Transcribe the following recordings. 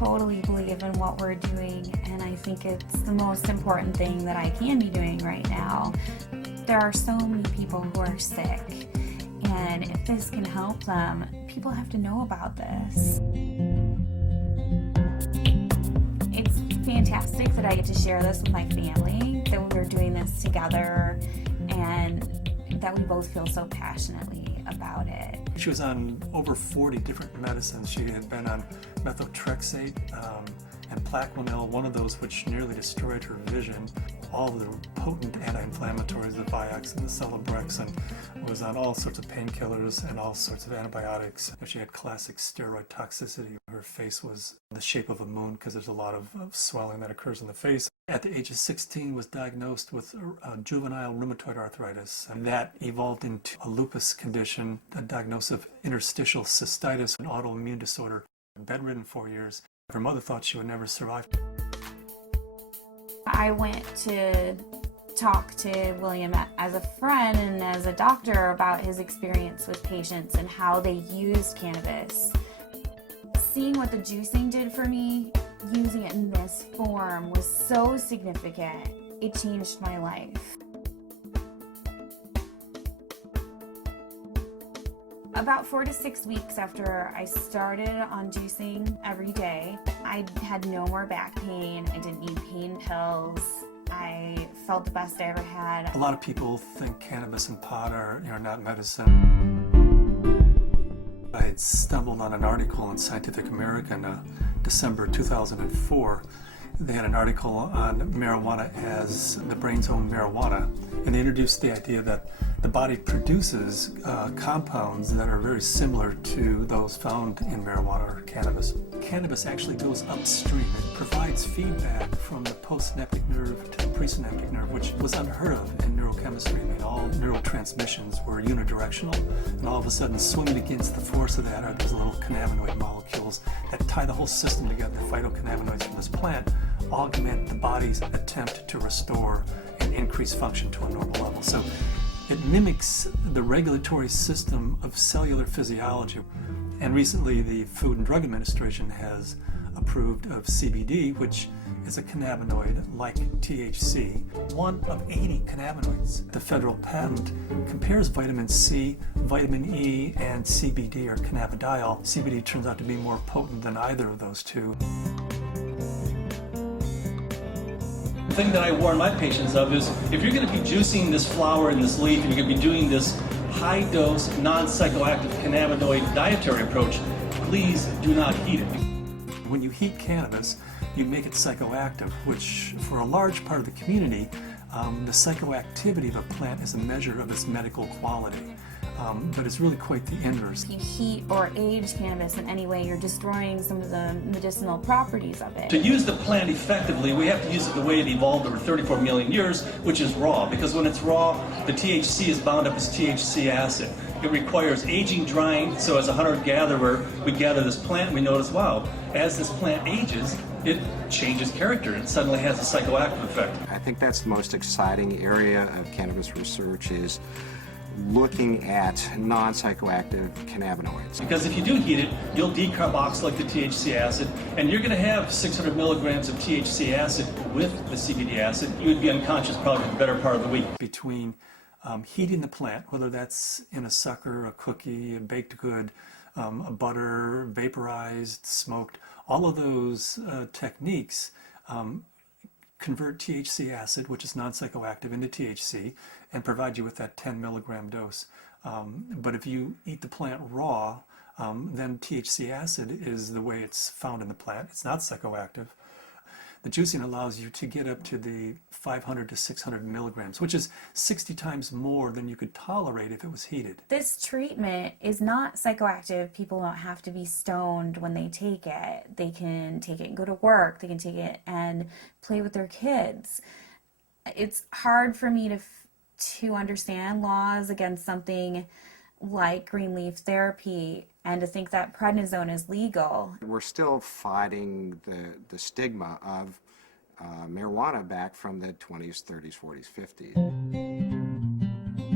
totally believe in what we're doing, and I think it's the most important thing that I can be doing right now. There are so many people who are sick, and if this can help them, people have to know about this. It's fantastic that I get to share this with my family, that we're doing this together, and that we both feel so passionately about it. She was on over 40 different medicines. She had been on methotrexate and Plaquenil, one of those which nearly destroyed her vision. All of the potent anti-inflammatories, the Vioxx and the Celebrex, and was on all sorts of painkillers and all sorts of antibiotics. She had classic steroid toxicity. Her face was the shape of a moon because there's a lot of swelling that occurs in the face. At the age of 16, was diagnosed with juvenile rheumatoid arthritis, and that evolved into a lupus condition, a diagnosis of interstitial cystitis, an autoimmune disorder. Bedridden 4 years. Her mother thought she would never survive. I went to talk to William as a friend and as a doctor about his experience with patients and how they used cannabis. Seeing what the juicing did for me, using it in this form, was so significant. It changed my life. About 4 to 6 weeks after I started on juicing every day, I had no more back pain. I didn't need pain pills. I felt the best I ever had. A lot of people think cannabis and pot are not medicine. I had stumbled on an article in Scientific American, December 2004. They had an article on marijuana as the brain's own marijuana, and they introduced the idea that the body produces compounds that are very similar to those found in marijuana or cannabis. Cannabis actually goes upstream. It provides feedback from the postsynaptic nerve to the presynaptic nerve, which was unheard of in neurochemistry. I mean, all neurotransmissions were unidirectional, and all of a sudden, swimming against the force of that are these little cannabinoid molecules that tie the whole system together. The phytocannabinoids from this plant augment the body's attempt to restore and increase function to a normal level. So it mimics the regulatory system of cellular physiology. And recently the Food and Drug Administration has approved of CBD, which is a cannabinoid like THC, one of 80 cannabinoids. The federal patent compares vitamin C, vitamin E, and CBD, or cannabidiol. CBD turns out to be more potent than either of those two. The thing that I warn my patients of is, if you're going to be juicing this flower and this leaf, and you're going to be doing this high-dose, non-psychoactive cannabinoid dietary approach, please do not heat it. When you heat cannabis, you make it psychoactive, which for a large part of the community, the psychoactivity of a plant is a measure of its medical quality. But it's really quite the inverse. If you heat or age cannabis in any way, you're destroying some of the medicinal properties of it. To use the plant effectively, we have to use it the way it evolved over 34 million years, which is raw. Because when it's raw, the THC is bound up as THC acid. It requires aging, drying, so as a hunter-gatherer, we gather this plant and we notice, wow, as this plant ages, it changes character and suddenly has a psychoactive effect. I think that's the most exciting area of cannabis research, is looking at non-psychoactive cannabinoids. Because if you do heat it, you'll decarboxylate the THC acid, and you're going to have 600 milligrams of THC acid with the CBD acid. You would be unconscious probably for the better part of the week. Between heating the plant, whether that's in a sucker, a cookie, a baked good, a butter, vaporized, smoked, all of those techniques convert THC acid, which is non-psychoactive, into THC and provide you with that 10 milligram dose. But if you eat the plant raw, then THC acid is the way it's found in the plant. It's not psychoactive. The juicing allows you to get up to the 500 to 600 milligrams, which is 60 times more than you could tolerate if it was heated. This treatment is not psychoactive. People don't have to be stoned when they take it. They can take it and go to work. They can take it and play with their kids. It's hard for me to understand laws against something like green leaf therapy and to think that prednisone is legal. We're still fighting the stigma of marijuana back from the 20s, 30s, 40s, 50s.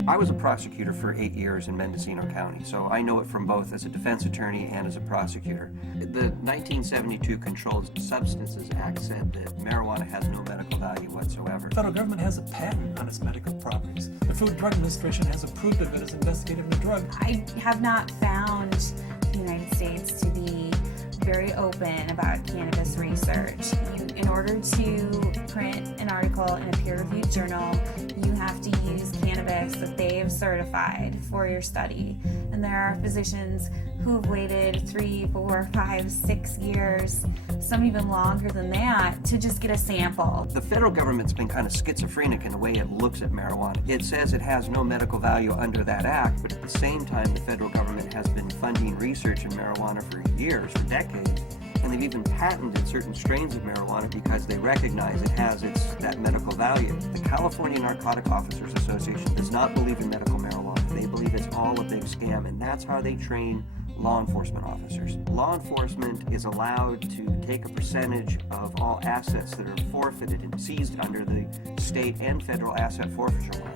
I was a prosecutor for 8 years in Mendocino County, so I know it from both as a defense attorney and as a prosecutor. The 1972 Controlled Substances Act said that marijuana has no medical value whatsoever. The federal government has a patent on its medical properties. The Food and Drug Administration has approved of it as investigative new drug. I have not found the United States to be very open about cannabis research. In order to print an article in a peer-reviewed journal, you have to use cannabis that they have certified for your study. And there are physicians who have waited 3, 4, 5, 6 years, some even longer than that, to just get a sample. The federal government's been kind of schizophrenic in the way it looks at marijuana. It says it has no medical value under that act, but at the same time, the federal government has been funding research in marijuana for years, for decades. And they've even patented certain strains of marijuana because they recognize it has that medical value. The California Narcotic Officers Association does not believe in medical marijuana. They believe it's all a big scam, and that's how they train law enforcement officers. Law enforcement is allowed to take a percentage of all assets that are forfeited and seized under the state and federal asset forfeiture law.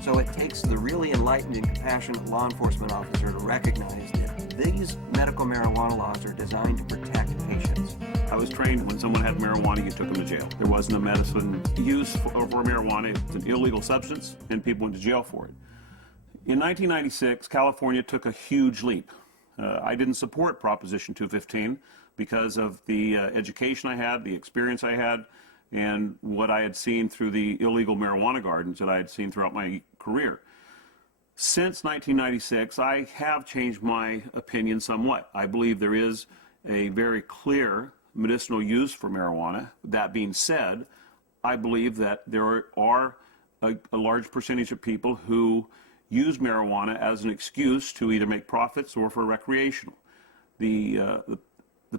So it takes the really enlightened and compassionate law enforcement officer to recognize that these medical marijuana laws are designed to protect patients. I was trained when someone had marijuana, you took them to jail. There wasn't a medicine use for marijuana. It's an illegal substance, and people went to jail for it. In 1996, California took a huge leap. I didn't support Proposition 215 because of the education I had, the experience I had, and what I had seen through the illegal marijuana gardens that I had seen throughout my career. Since 1996, I have changed my opinion somewhat. I believe there is a very clear medicinal use for marijuana. That being said, I believe that there are a large percentage of people who use marijuana as an excuse to either make profits or for recreational. The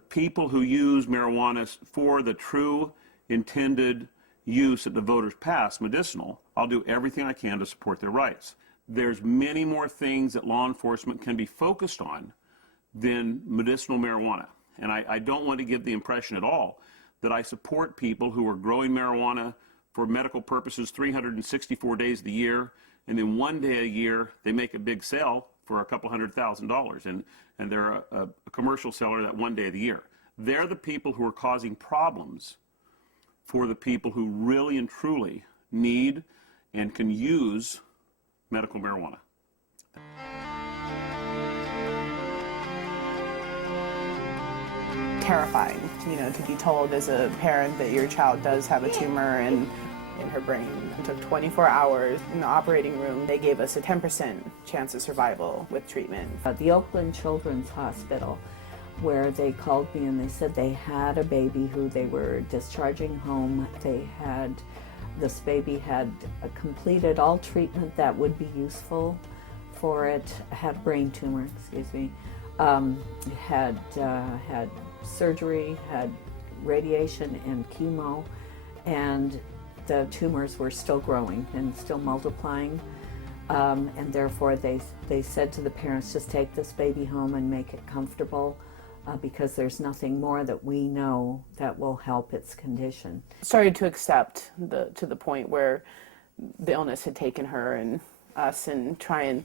people who use marijuana for the true intended use that the voters passed, medicinal, I'll do everything I can to support their rights. There's many more things that law enforcement can be focused on than medicinal marijuana. And I don't want to give the impression at all that I support people who are growing marijuana for medical purposes 364 days of the year, and then one day a year they make a big sale for a couple $100,000, and they're a commercial seller that one day of the year. They're the people who are causing problems for the people who really and truly need and can use medical marijuana. Terrifying, to be told as a parent that your child does have a tumor in her brain. It took 24 hours in the operating room. They gave us a 10% chance of survival with treatment. The Oakland Children's Hospital, where they called me and they said they had a baby who they were discharging home. This baby had completed all treatment that would be useful for it, had a brain tumor, had surgery, had radiation and chemo, and the tumors were still growing and still multiplying. And therefore they said to the parents, just take this baby home and make it comfortable, because there's nothing more that we know that will help its condition. Started to accept to the point where the illness had taken her and us, and try and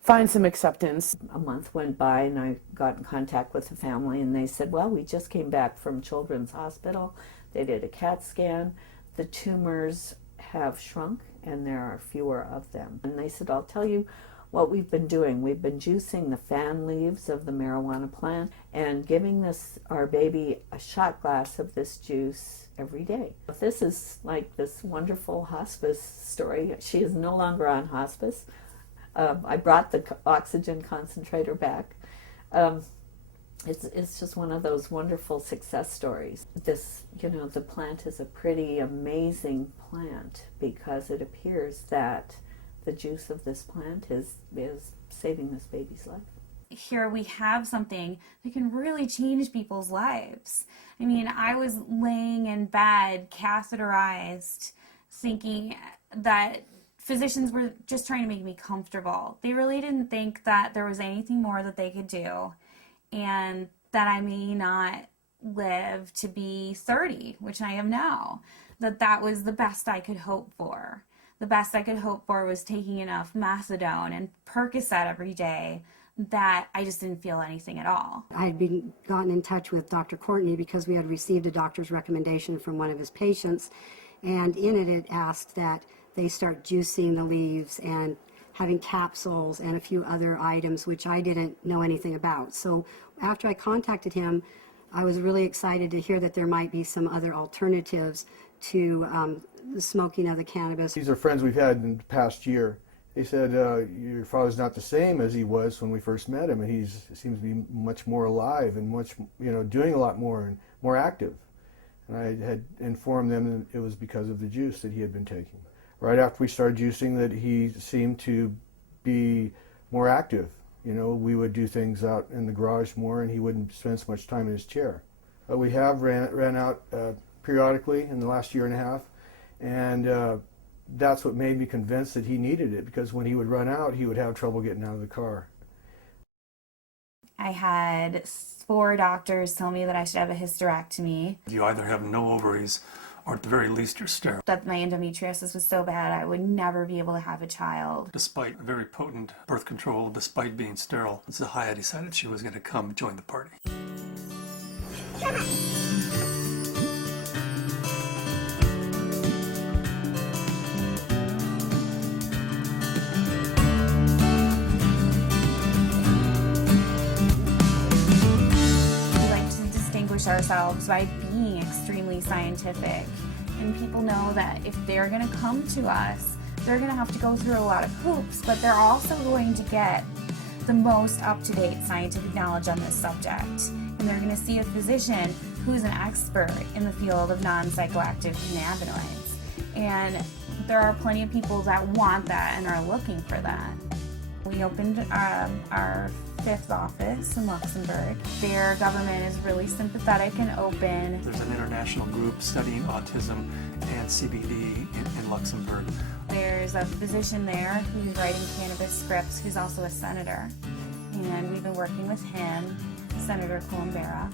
find some acceptance. A month went by and I got in contact with the family, and they said, well, we just came back from Children's Hospital. They did a CAT scan. The tumors have shrunk and there are fewer of them. And they said, I'll tell you what we've been doing. We've been juicing the fan leaves of the marijuana plant and giving our baby a shot glass of this juice every day. This is like this wonderful hospice story. She is no longer on hospice. I brought the oxygen concentrator back. It's just one of those wonderful success stories. The plant is a pretty amazing plant because it appears that the juice of this plant is saving this baby's life. Here we have something that can really change people's lives. I mean, I was laying in bed, catheterized, thinking that physicians were just trying to make me comfortable. They really didn't think that there was anything more that they could do, and that I may not live to be 30, which I am now. That was the best I could hope for. the best I could hope for was taking enough methadone and Percocet every day that I just didn't feel anything at all. I had gotten in touch with Dr. Courtney because we had received a doctor's recommendation from one of his patients, and in it asked that they start juicing the leaves and having capsules and a few other items which I didn't know anything about. So after I contacted him, I was really excited to hear that there might be some other alternatives to the smoking of the cannabis. These are friends we've had in the past year. They said, your father's not the same as he was when we first met him, and he seems to be much more alive and much, doing a lot more and more active. And I had informed them that it was because of the juice that he had been taking. Right after we started juicing, that he seemed to be more active. We would do things out in the garage more, and he wouldn't spend so much time in his chair. We have ran out periodically in the last year and a half, and that's what made me convinced that he needed it, because when he would run out, he would have trouble getting out of the car. I had 4 doctors tell me that I should have a hysterectomy. You either have no ovaries or at the very least you're sterile. That my endometriosis was so bad I would never be able to have a child. Despite very potent birth control, despite being sterile, Zahaya decided she was going to come join the party. Ourselves by being extremely scientific, and people know that if they're going to come to us, they're going to have to go through a lot of hoops, but they're also going to get the most up-to-date scientific knowledge on this subject, and they're going to see a physician who's an expert in the field of non-psychoactive cannabinoids. And there are plenty of people that want that and are looking for that. We opened our 5th office in Luxembourg. Their government is really sympathetic and open. There's an international group studying autism and CBD in Luxembourg. There's a physician there who's writing cannabis scripts, who's also a senator. And we've been working with him, Senator Columbera.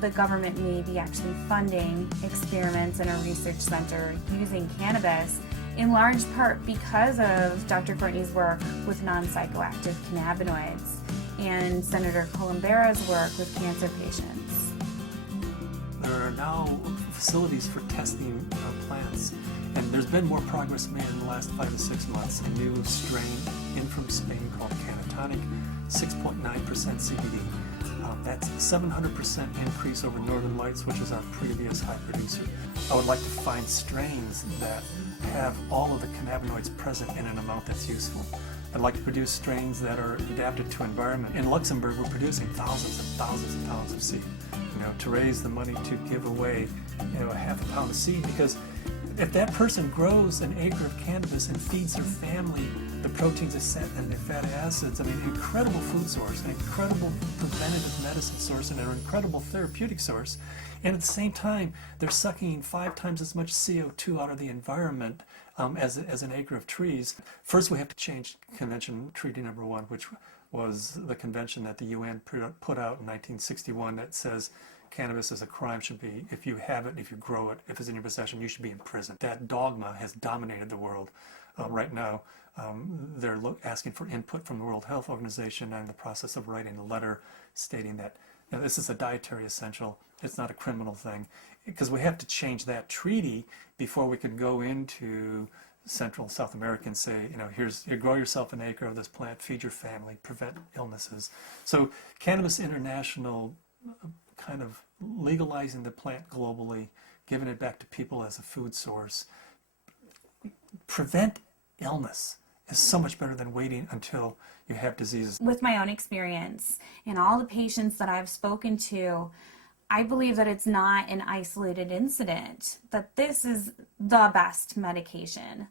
The government may be actually funding experiments in a research center using cannabis, in large part because of Dr. Courtney's work with non-psychoactive cannabinoids and Senator Columbera's work with cancer patients. There are now facilities for testing plants, and there's been more progress made in the last 5 to 6 months. A new strain in from Spain called Cannatonic, 6.9% CBD. That's a 700% increase over Northern Lights, which is our previous high producer. I would like to find strains that have all of the cannabinoids present in an amount that's useful. I'd like to produce strains that are adapted to environment. In Luxembourg, we're producing thousands and thousands of pounds of seed, to raise the money to give away, a half a pound of seed, because if that person grows an acre of cannabis and feeds their family the proteins and the fatty acids, incredible food source, an incredible preventative medicine source, and an incredible therapeutic source. And at the same time, they're sucking 5 times as much CO2 out of the environment as an acre of trees. First, we have to change Convention Treaty Number 1, which was the convention that the UN put out in 1961 that says cannabis as a crime should be, if you have it, if you grow it, if it's in your possession, you should be in prison. That dogma has dominated the world right now. They're asking for input from the World Health Organization, and in the process of writing a letter stating that this is a dietary essential. It's not a criminal thing, because we have to change that treaty before we can go into Central and South America and say, you grow yourself an acre of this plant, feed your family, prevent illnesses. So Cannabis International kind of legalizing the plant globally, giving it back to people as a food source, prevent illness is so much better than waiting until you have diseases. With my own experience and all the patients that I've spoken to, I believe that it's not an isolated incident, that this is the best medication